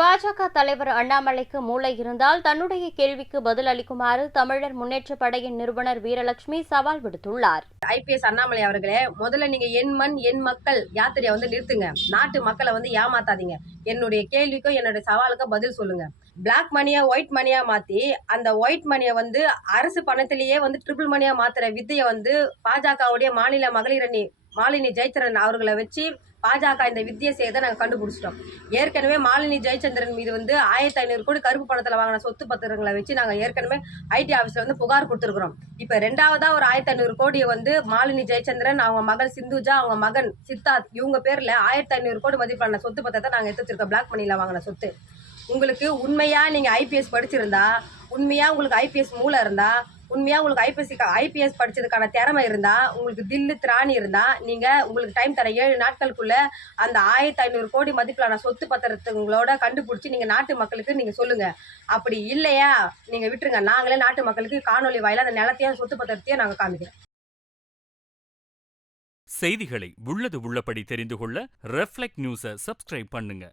பாஜக தலைவர் அண்ணாமலைக்கு மூளை இருந்தால் தன்னுடைய கேள்விக்கு பதில் அளிக்குமாறு தமிழர் முன்னேற்ற படையின் நிறுவனர் வீரலட்சுமி சவால் விடுத்துள்ளார். ஐபிஎஸ் அண்ணாமலை அவர்களே, முதல்ல நீங்க என் மண் என் மக்கள் யாத்திரையை நிறுத்துங்க. நாட்டு மக்களை ஏமாத்தாதீங்க. என்னுடைய கேள்விக்கும் என்னுடைய சவாலுக்கும் பதில் சொல்லுங்க. பிளாக் மணியா ஒயிட் மணியா மாத்தி அந்த ஒயிட் மணியை அரசு பணத்திலேயே ட்ரிபிள் மணியா மாத்துற வித்தையை பாஜகவுடைய மாநில மகளிர் அணி மாலினி ஜெயச்சந்திரன் அவர்களை வச்சு பாஜக இந்த வித்தியை செய்யறதை நாங்கள் கண்டுபிடிச்சிட்டோம். ஏற்கனவே மாலினி ஜெயச்சந்திரன் மீது 1500 கோடி கருப்பு பணத்தில் வாங்கின சொத்து பத்திரங்களை வச்சு நாங்கள் ஏற்கனவே ஐடி ஆஃபீஸில் புகார் கொடுத்துருக்குறோம். இப்போ ரெண்டாவதா ஒரு 1500 கோடியை மாலினி ஜெயச்சந்திரன், அவங்க மகள் சிந்துஜா, அவங்க மகன் சித்தார்த் இவங்க பேரில் 1500 கோடி மதிப்பான சொத்து பத்திரத்தை நாங்கள் எடுத்து வச்சிருக்கோம். பிளாக் மணியில் வாங்கின சொத்து. உங்களுக்கு உண்மையா நீங்கள் ஐபிஎஸ் படிச்சிருந்தா, உண்மையா உங்களுக்கு ஐபிஎஸ் மூளை இருந்தா, உண்மையா உங்களுக்கு ஐபிஎஸ் படிச்சதுக்கான திறமை இருந்தா, உங்களுக்கு தில்லு திராணி இருந்தா, நீங்க உங்களுக்கு டைம் தர 7 நாட்களுக்குள்ள அந்த 1500 கோடி மதிப்பிலான சொத்து பத்திரங்களோட கண்டுபிடிச்சு நீங்க நாட்டு மக்களுக்கு நீங்க சொல்லுங்க. அப்படி இல்லையா நீங்க விட்டுருங்க. நாங்களே நாட்டு மக்களுக்கு காணொலி வாயில அந்த நிலத்தையும் சொத்து பத்திரத்தையும் நாங்க காமிக்கிறோம். செய்திகளை உள்ளது உள்ளபடி தெரிந்து கொள்ள ரெஃப்ளெக்ட் நியூஸை சப்ஸ்கிரைப் பண்ணுங்க.